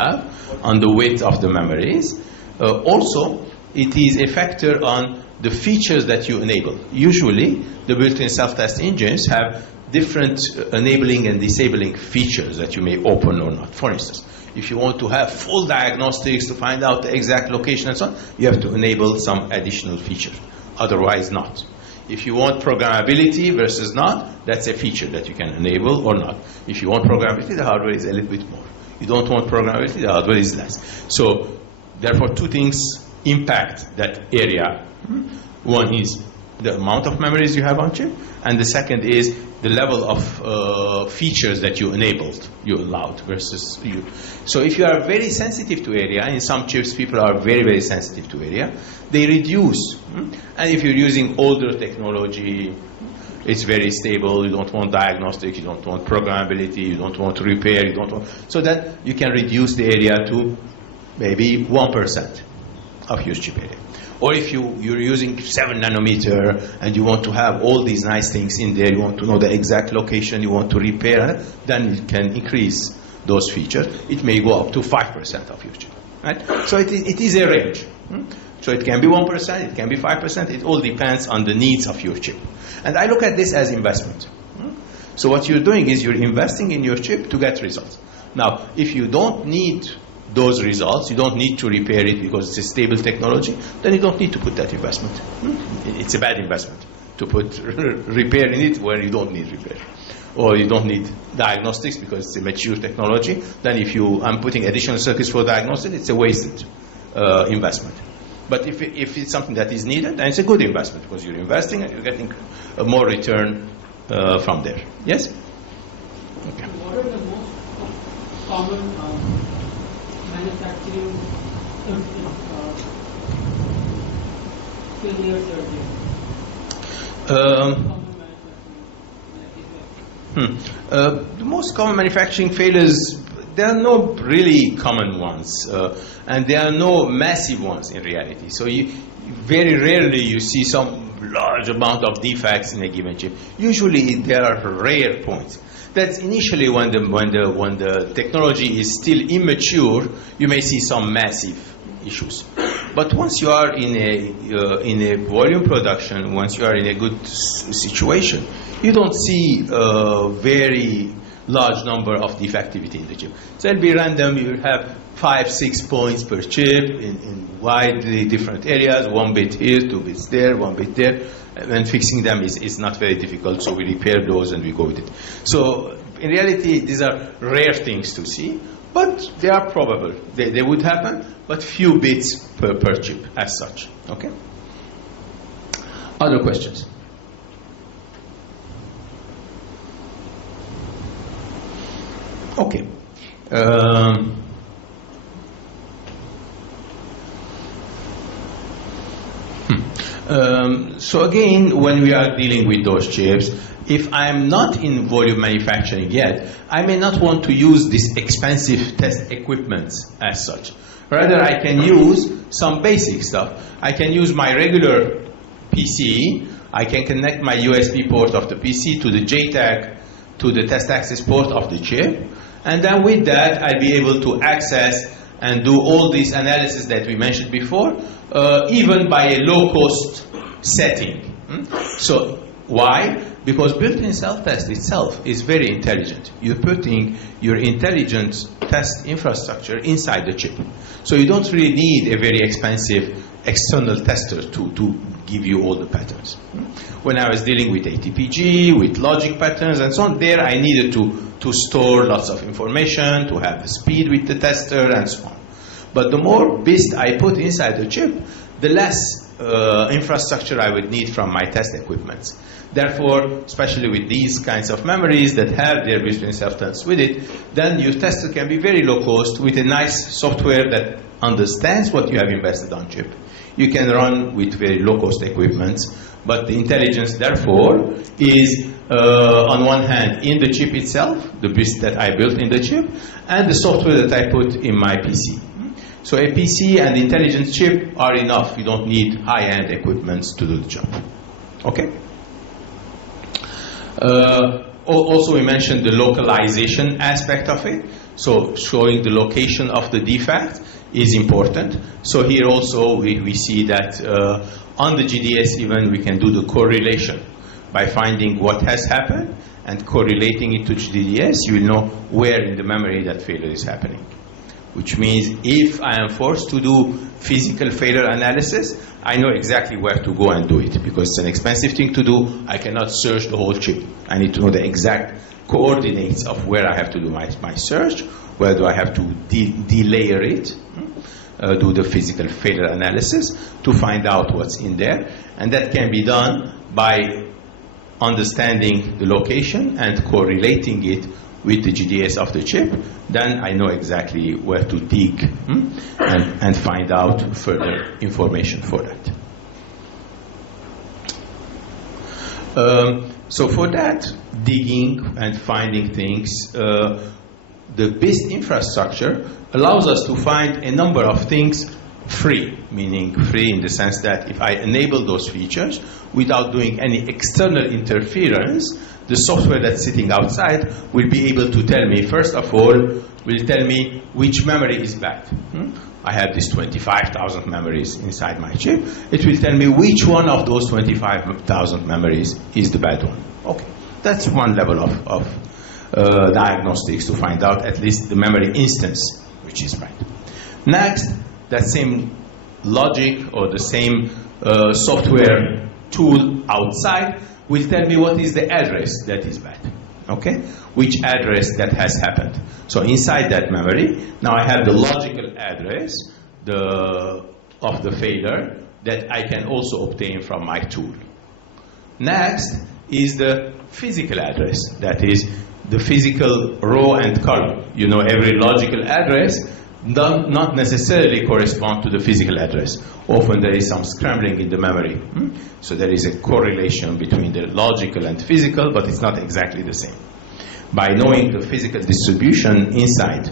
have on the width of the memories. Also, it is a factor on the features that you enable. Usually, the built-in self-test engines have different enabling and disabling features that you may open or not. For instance, if you want to have full diagnostics to find out the exact location and so on, you have to enable some additional feature. Otherwise, not. If you want programmability versus not, that's a feature that you can enable or not. If you want programmability, the hardware is a little bit more. You don't want programmability, the hardware is less. So, therefore, two things impact that area. One is the amount of memories you have on chip, and the second is the level of features that you enabled, you allowed versus you. So if you are very sensitive to area, in some chips people are very, very sensitive to area, they reduce. And if you're using older technology, it's very stable, you don't want diagnostics, you don't want programmability, you don't want repair, you don't want, so that you can reduce the area to maybe 1% of your chip area. Or if you're using 7 nanometer and you want to have all these nice things in there, you want to know the exact location, you want to repair, then you can increase those features. It may go up to 5% of your chip. Right? So it is a range. So it can be 1%, it can be 5%, it all depends on the needs of your chip. And I look at this as investment. So what you're doing is you're investing in your chip to get results. Now, if you don't need those results, you don't need to repair it because it's a stable technology, then you don't need to put that investment. It's a bad investment to put repair in it where you don't need repair. Or you don't need diagnostics because it's a mature technology. Then if I'm putting additional circuits for diagnostics, it's a wasted investment. But if it's something that is needed, then it's a good investment because you're investing and you're getting more return from there. Yes? Okay. What are the most common manufacturing failures the most common manufacturing failures, there are no really common ones, and there are no massive ones in reality. So very rarely you see some large amount of defects in a given chip. Usually there are rare points. That's initially when the technology is still immature, you may see some massive issues. But once you are in a volume production, once you are in a good situation, you don't see a very large number of defectivity in the chip. So it'll be random. You will have 5-6 points per chip in widely different areas, 1 bit here, 2 bits there, 1 bit there. And fixing them is not very difficult, so we repair those and we go with it. So in reality, these are rare things to see, but they are probable. They would happen, but few bits per chip as such. Okay? Other questions? Okay. So again, when we are dealing with those chips, if I'm not in volume manufacturing yet, I may not want to use this expensive test equipment as such. Rather, I can use some basic stuff. I can use my regular PC. I can connect my USB port of the PC to the JTAG, to the test access port of the chip. And then with that, I'll be able to access and do all this analysis that we mentioned before, even by a low-cost setting. So why? Because built-in self-test itself is very intelligent. You're putting your intelligent test infrastructure inside the chip. So you don't really need a very expensive external tester to give you all the patterns. When I was dealing with ATPG, with logic patterns and so on, there I needed to store lots of information, to have the speed with the tester and so on. But the more BIST I put inside the chip, the less infrastructure I would need from my test equipment. Therefore, especially with these kinds of memories that have their built-in self-test with it, then your tester can be very low cost with a nice software that understands what you have invested on chip. You can run with very low cost equipment, but the intelligence, therefore, is on one hand in the chip itself, the BIST that I built in the chip, and the software that I put in my PC. So a PC and intelligence chip are enough. You don't need high-end equipment to do the job. Okay? Also, we mentioned the localization aspect of it. So showing the location of the defect is important. So here also we see that on the GDS even we can do the correlation by finding what has happened and correlating it to GDS. You will know where in the memory that failure is happening. Which means if I am forced to do physical failure analysis, I know exactly where to go and do it, because it's an expensive thing to do. I cannot search the whole chip. I need to know the exact coordinates of where I have to do my search, where do I have to delayer it, do the physical failure analysis to find out what's in there. And that can be done by understanding the location and correlating it with the GDS of the chip. Then I know exactly where to dig and find out further information for that. So for that, digging and finding things, the BIST infrastructure allows us to find a number of things free, meaning free in the sense that if I enable those features without doing any external interference, the software that's sitting outside will be able to tell me, first of all, will tell me which memory is bad. I have these 25,000 memories inside my chip. It will tell me which one of those 25,000 memories is the bad one. Okay, that's one level of diagnostics to find out at least the memory instance which is right. Next, that same logic or the same software tool outside will tell me what is the address that is bad, okay? Which address that has happened. So inside that memory, now I have the logical address of the failure that I can also obtain from my tool. Next is the physical address, that is the physical row and column. You know, every logical address does not necessarily correspond to the physical address. Often there is some scrambling in the memory. So there is a correlation between the logical and physical, but it's not exactly the same. By knowing the physical distribution inside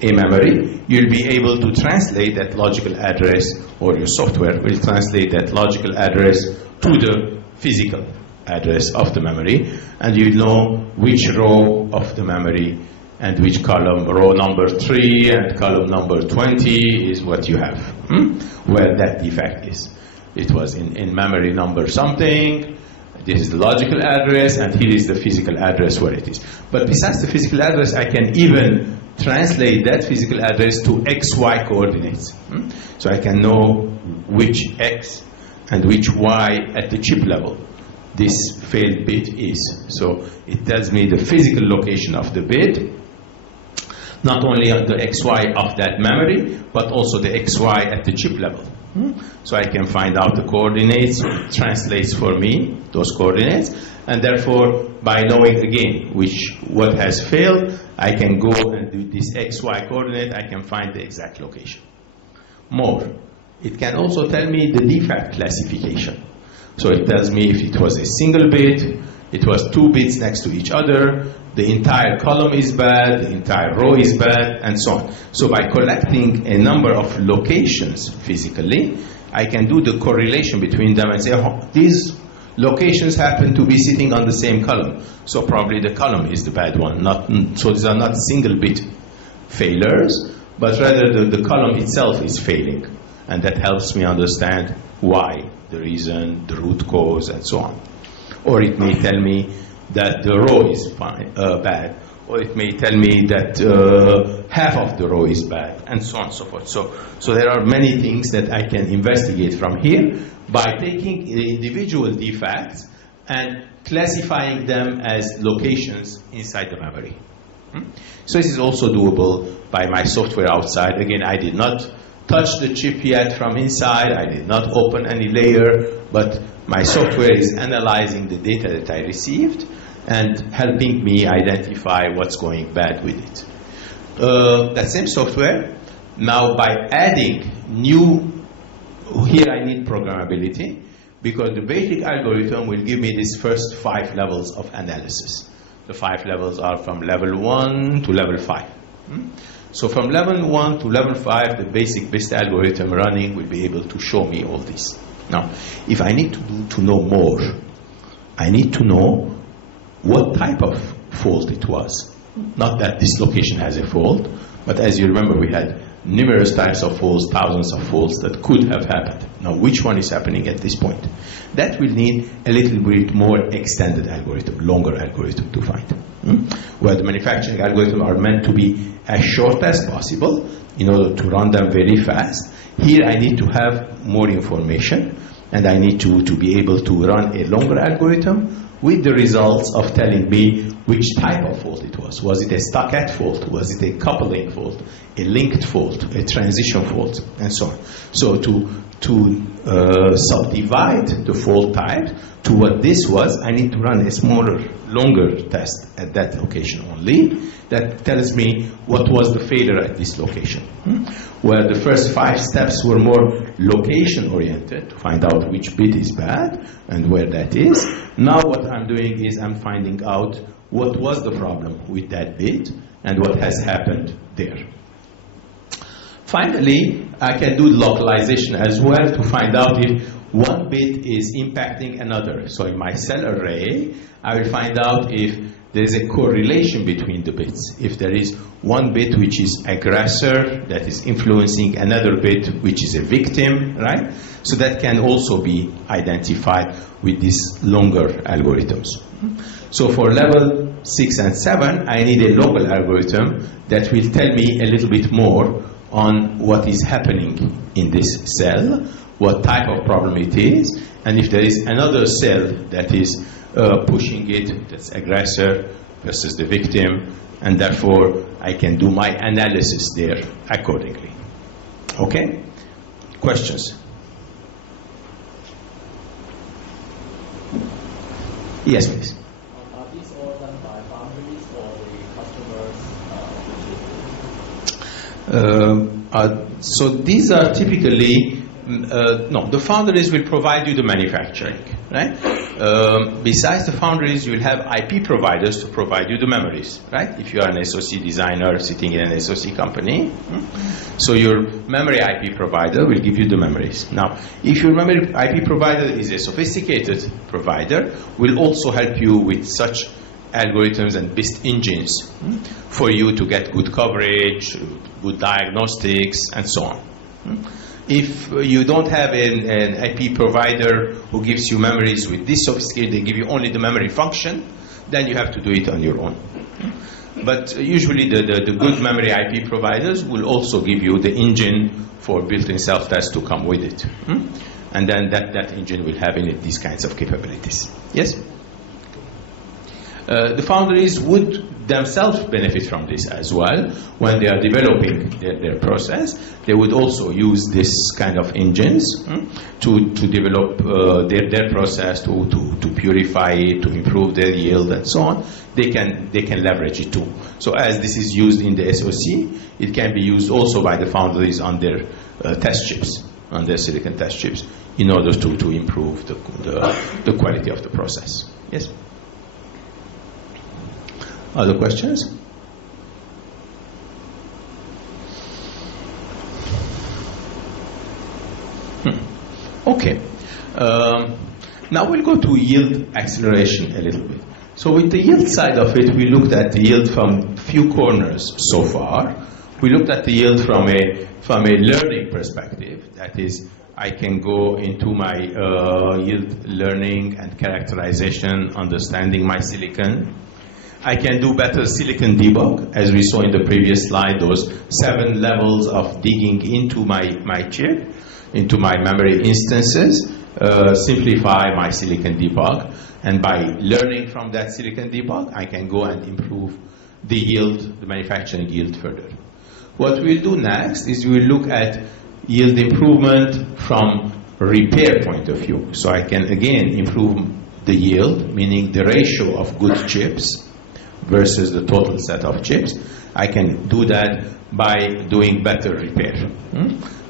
a memory, you'll be able to translate that logical address, or your software will translate that logical address to the physical address of the memory, and you know which row of the memory and which column, row number 3 and column number 20 is what you have, where that defect is. It was in memory number something, this is the logical address, and here is the physical address where it is. But besides the physical address, I can even translate that physical address to XY coordinates. So I can know which X and which Y at the chip level this failed bit is. So it tells me the physical location of the bit, not only on the XY of that memory, but also the XY at the chip level. So I can find out the coordinates, it translates for me those coordinates, and therefore by knowing again what has failed, I can go and do this XY coordinate, I can find the exact location. More, it can also tell me the defect classification. So it tells me if it was a single bit, it was 2 bits next to each other, the entire column is bad, the entire row is bad, and so on. So by collecting a number of locations physically, I can do the correlation between them and say, oh, these locations happen to be sitting on the same column. So probably the column is the bad one. So these are not single bit failures, but rather the column itself is failing. And that helps me understand why, the reason, the root cause, and so on. Or it may tell me that the row is bad, or it may tell me that half of the row is bad, and so on and so forth. So there are many things that I can investigate from here by taking the individual defects and classifying them as locations inside the memory. So this is also doable by my software outside. Again, I did not touch the chip yet from inside, I did not open any layer, but my software is analyzing the data that I received and helping me identify what's going bad with it. That same software, now by adding new, here I need programmability, because the basic algorithm will give me these first 5 levels of analysis. The 5 levels are from level 1 to level 5. So from level 1 to level 5, the basic BIST algorithm running will be able to show me all this. Now, if I need to know more, I need to know what type of fault it was. Not that this location has a fault, but as you remember, we had numerous types of faults, thousands of faults that could have happened. Now, which one is happening at this point? That will need a little bit more extended algorithm, longer algorithm to find. Where the manufacturing algorithms are meant to be as short as possible in order to run them very fast. Here I need to have more information, and I need to be able to run a longer algorithm with the results of telling me which type of fault it was. Was it a stock-at fault? Was it a coupling fault? A linked fault? A transition fault? And so on. So to subdivide the fault type to what this was, I need to run a smaller, longer test at that location only that tells me what was the failure at this location. Where the first 5 steps were more location-oriented to find out which bit is bad and where that is. Now what I'm doing is I'm finding out what was the problem with that bit and what has happened there. Finally, I can do localization as well to find out if one bit is impacting another. So in my cell array, I will find out if there is a correlation between the bits. If there is one bit which is aggressor that is influencing another bit which is a victim, right? So that can also be identified with these longer algorithms. So for level 6 and 7, I need a local algorithm that will tell me a little bit more on what is happening in this cell, what type of problem it is, and if there is another cell that is pushing it, that's aggressor versus the victim, and therefore I can do my analysis there accordingly. Okay? Questions? Yes, please. Are these all done by foundries or the customers? So these are typically, no, the foundries will provide you the manufacturing, right? Besides the foundries, you will have IP providers to provide you the memories, right? If you are an SoC designer sitting in an SoC company, so your memory IP provider will give you the memories. Now, if your memory IP provider is a sophisticated provider, will also help you with such algorithms and BIST engines for you to get good coverage, good diagnostics, and so on. If you don't have an IP provider who gives you memories with this sophisticated, they give you only the memory function, then you have to do it on your own. But usually the good memory IP providers will also give you the engine for built-in self-test to come with it. And then that engine will have in it these kinds of capabilities. Yes? The foundries would themselves benefit from this as well. When they are developing their process, they would also use this kind of engines to develop their process, to purify it, to improve their yield, and so on. They can leverage it too. So as this is used in the SoC, it can be used also by the foundries on their test chips, on their silicon test chips, in order to improve the quality of the process. Yes? Other questions? Okay. Now we'll go to yield acceleration a little bit. So with the yield side of it, we looked at the yield from few corners so far. We looked at the yield from a learning perspective. That is, I can go into my yield learning and characterization, understanding my silicon. I can do better silicon debug, as we saw in the previous slide, those 7 levels of digging into my chip, into my memory instances, simplify my silicon debug, and by learning from that silicon debug, I can go and improve the yield, the manufacturing yield further. What we'll do next is we'll look at yield improvement from repair point of view. So I can again improve the yield, meaning the ratio of good chips versus the total set of chips. I can do that by doing better repair.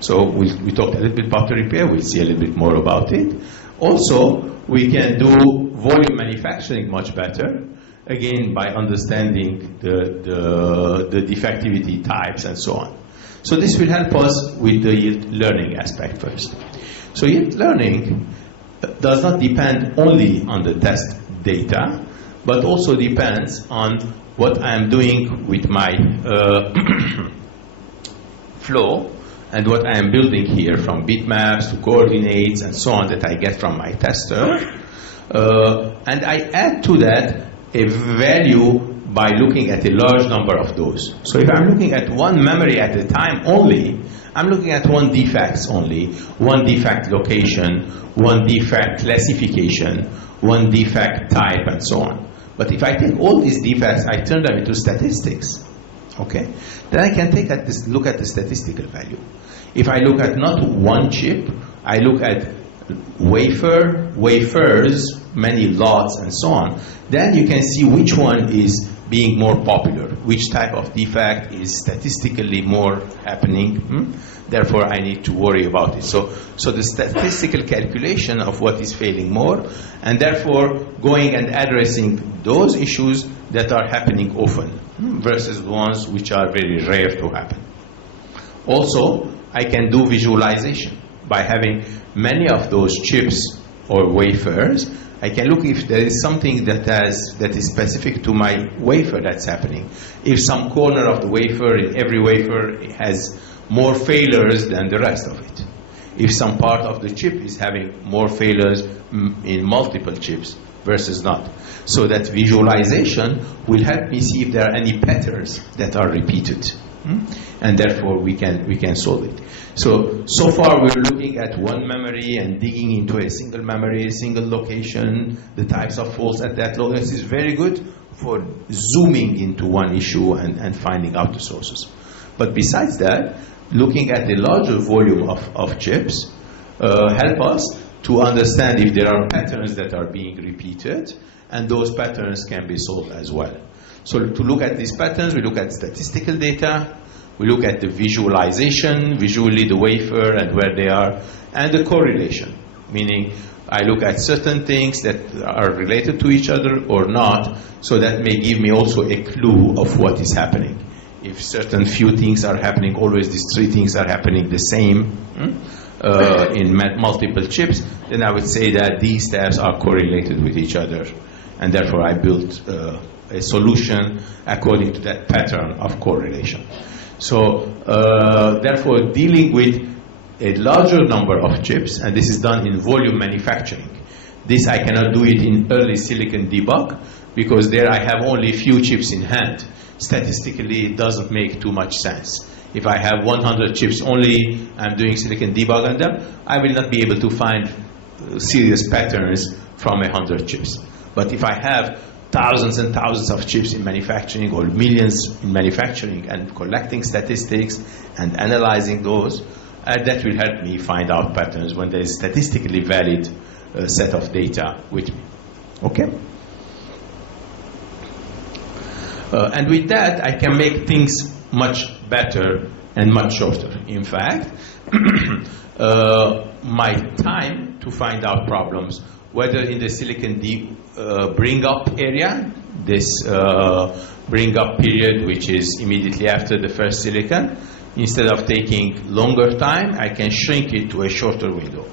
So we talked a little bit about the repair. We'll see a little bit more about it. Also, we can do volume manufacturing much better, again by understanding the defectivity types and so on. So this will help us with the yield learning aspect first. So yield learning does not depend only on the test data, but also depends on what I am doing with my flow and what I am building here, from bitmaps to coordinates and so on, that I get from my tester. And I add to that a value by looking at a large number of those. So if I'm looking at one memory at a time only, I'm looking at one defect only, one defect location, one defect classification, one defect type, and so on. But if I take all these defects, I turn them into statistics, okay? Then I can look at the statistical value. If I look at not one chip, I look at wafers, many lots, and so on, then you can see which one is being more popular, which type of defect is statistically more happening. Therefore, I need to worry about it. So the statistical calculation of what is failing more, and therefore going and addressing those issues that are happening often versus ones which are very rare to happen. Also, I can do visualization by having many of those chips or wafers. I can look if there is something that is specific to my wafer that's happening. If some corner of the wafer, in every wafer, has more failures than the rest of it. If some part of the chip is having more failures in multiple chips versus not. So that visualization will help me see if there are any patterns that are repeated. And therefore we can solve it. So far we're looking at one memory and digging into a single memory, a single location, the types of faults at that location. This is very good for zooming into one issue and finding out the sources. But besides that, looking at the larger volume of chips help us to understand if there are patterns that are being repeated, and those patterns can be solved as well. So to look at these patterns, we look at statistical data, we look at the visualization, visually the wafer and where they are, and the correlation, meaning I look at certain things that are related to each other or not, so that may give me also a clue of what is happening. If certain few things are happening, always these three things are happening the same in multiple chips, then I would say that these steps are correlated with each other, and therefore I built a solution according to that pattern of correlation. So therefore dealing with a larger number of chips, and this is done in volume manufacturing. This I cannot do it in early silicon debug, because there I have only a few chips in hand. Statistically, it doesn't make too much sense. If I have 100 chips only, I'm doing silicon debug on them, I will not be able to find serious patterns from 100 chips. But if I have thousands and thousands of chips in manufacturing, or millions in manufacturing, and collecting statistics and analyzing those, that will help me find out patterns when there is statistically valid set of data with me. Okay? And with that, I can make things much better and much shorter. In fact, my time to find out problems, whether in the silicon bring up area, this bring up period, which is immediately after the first silicon, instead of taking longer time, I can shrink it to a shorter window.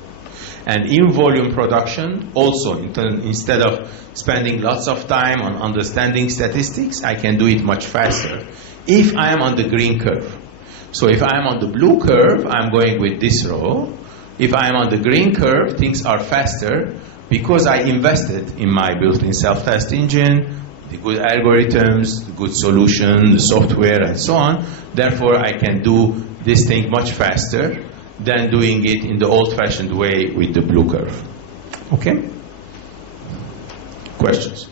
And in volume production, also, instead of spending lots of time on understanding statistics, I can do it much faster if I am on the green curve. So if I am on the blue curve, I'm going with this row. If I am on the green curve, things are faster because I invested in my built-in self-test engine, the good algorithms, the good solution, the software, and so on. Therefore, I can do this thing much faster than doing it in the old-fashioned way with the blue curve. Okay? Questions?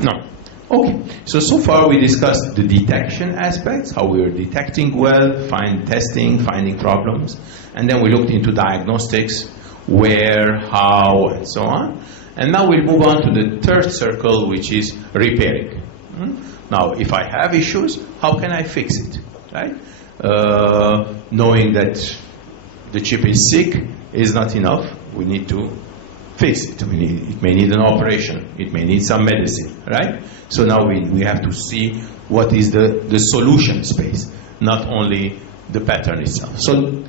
No. Okay. So far we discussed the detection aspects, how we are detecting well, finding problems, and then we looked into diagnostics, where, how, and so on. And now we'll move on to the third circle, which is repairing. Now, if I have issues, how can I fix it, right? Knowing that the chip is sick is not enough. We need to fix it. It may need an operation. It may need some medicine, right? So now we have to see what is the solution space, not only the pattern itself. So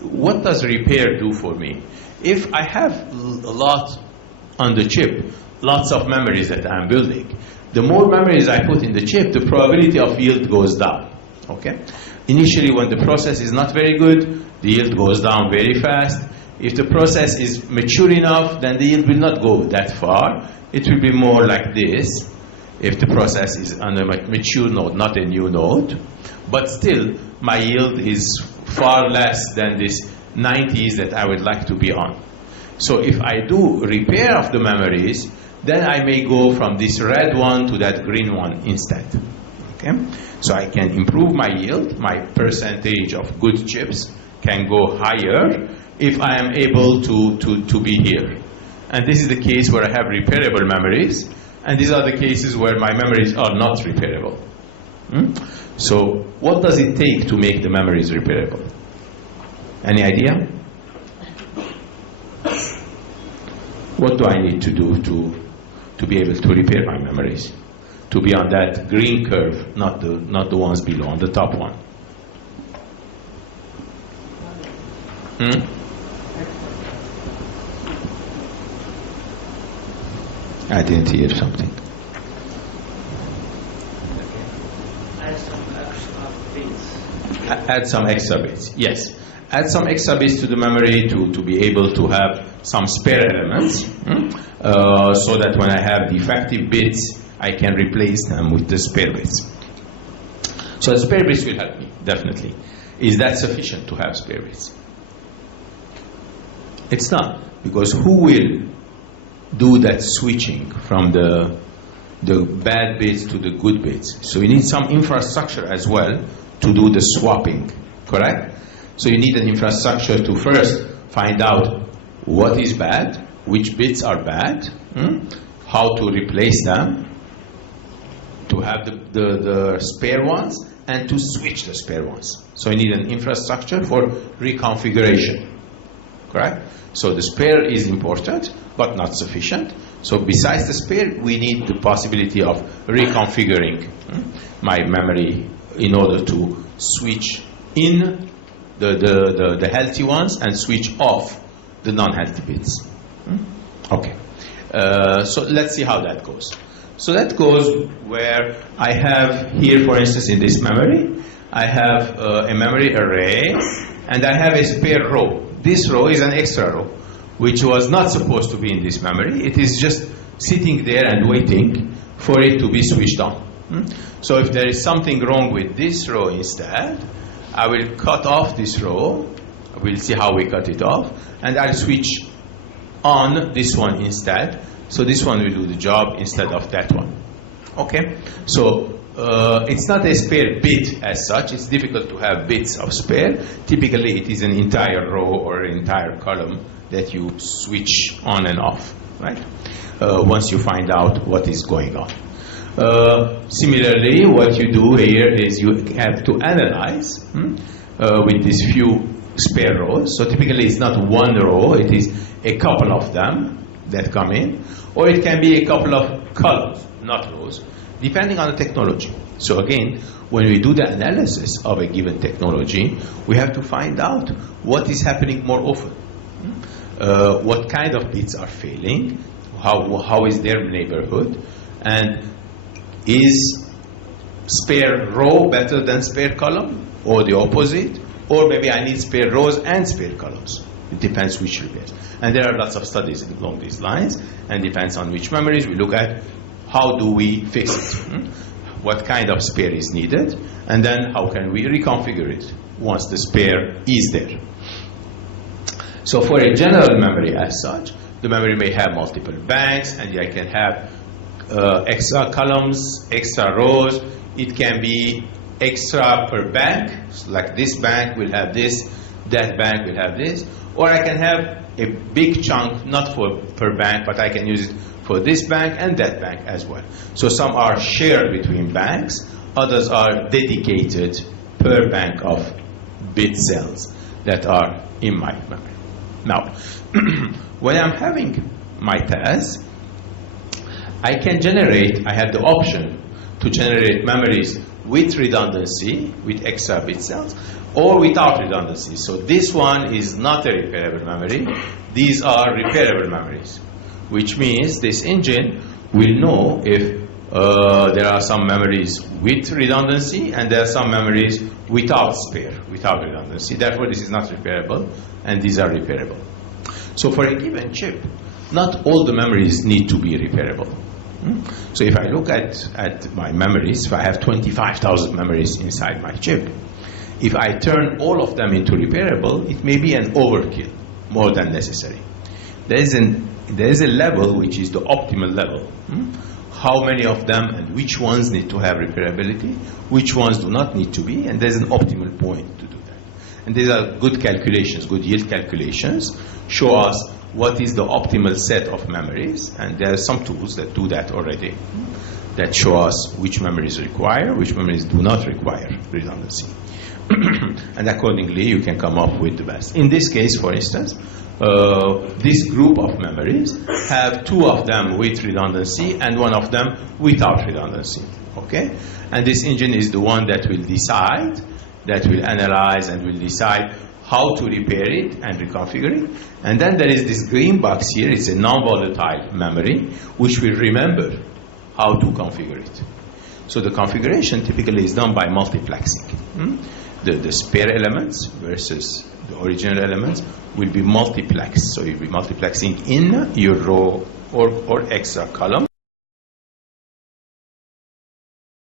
what does repair do for me? If I have a lot on the chip, lots of memories that I'm building, the more memories I put in the chip, the probability of yield goes down. Okay? Initially, when the process is not very good, the yield goes down very fast. If the process is mature enough, then the yield will not go that far. It will be more like this if the process is on a mature node, not a new node. But still, my yield is far less than this 90s that I would like to be on. So if I do repair of the memories, then I may go from this red one to that green one instead. Okay? So I can improve my yield, my percentage of good chips can go higher if I am able to be here. And this is the case where I have repairable memories, and these are the cases where my memories are not repairable. So what does it take to make the memories repairable? Any idea? What do I need to do to be able to repair my memories? To be on that green curve, not the ones below, on the top one. I didn't hear something. Add some extra bits. Add some extra bits, yes. Add some extra bits to the memory to be able to have some spare elements, so that when I have defective bits, I can replace them with the spare bits. So the spare bits will help me, definitely. Is that sufficient to have spare bits? It's not, because who will do that switching from the bad bits to the good bits? So you need some infrastructure as well to do the swapping, correct? So you need an infrastructure to first find out what is bad, which bits are bad, how to replace them, to have the spare ones, and to switch the spare ones. So you need an infrastructure for reconfiguration, correct? So the spare is important, but not sufficient. So besides the spare, we need the possibility of reconfiguring my memory in order to switch in the healthy ones and switch off the non-healthy bits. Okay. So let's see how that goes. So that goes where I have here, for instance, in this memory, I have a memory array, and I have a spare row. This row is an extra row, which was not supposed to be in this memory. It is just sitting there and waiting for it to be switched on. So if there is something wrong with this row instead, I will cut off this row. We'll see how we cut it off. And I'll switch on this one instead. So this one will do the job instead of that one. Okay? So it's not a spare bit as such. It's difficult to have bits of spare. Typically, it is an entire row or an entire column that you switch on and off, right? Once you find out what is going on. Similarly, what you do here is you have to analyze with these few spare rows. So typically it's not one row, it is a couple of them that come in, or it can be a couple of columns, not rows, depending on the technology. So again, when we do the analysis of a given technology, we have to find out what is happening more often. What kind of bits are failing, how is their neighborhood, and is spare row better than spare column, or the opposite, or maybe I need spare rows and spare columns. It depends which repairs. And there are lots of studies along these lines, and depends on which memories we look at, how do we fix it, what kind of spare is needed, and then how can we reconfigure it once the spare is there. So for a general memory as such, the memory may have multiple banks, and I can have extra columns, extra rows. It can be extra per bank, so like this bank will have this, that bank will have this, or I can have a big chunk, not for per bank, but I can use it for this bank and that bank as well. So some are shared between banks, others are dedicated per bank of bit cells that are in my memory. Now, when I'm having my task, I have the option to generate memories with redundancy, with extra bit cells, or without redundancy. So this one is not a repairable memory. These are repairable memories, which means this engine will know if there are some memories with redundancy and there are some memories without spare, without redundancy. Therefore, this is not repairable, and these are repairable. So for a given chip, not all the memories need to be repairable. So if I look at my memories, if I have 25,000 memories inside my chip, if I turn all of them into repairable, it may be an overkill, more than necessary. There is a level which is the optimal level. How many of them and which ones need to have repairability, which ones do not need to be, and there's an optimal point to do that. And these are good calculations, good yield calculations, show us what is the optimal set of memories, and there are some tools that do that already, that show us which memories require, which memories do not require redundancy. And accordingly, you can come up with the best. In this case, for instance, this group of memories have 2 of them with redundancy and 1 of them without redundancy. Okay? And this engine is the one that will decide, that will analyze and will decide how to repair it and reconfigure it. And then there is this green box here. It's a non-volatile memory, which will remember how to configure it. So the configuration typically is done by multiplexing. The spare elements versus the original elements will be multiplexed. So you'll be multiplexing in your row or extra column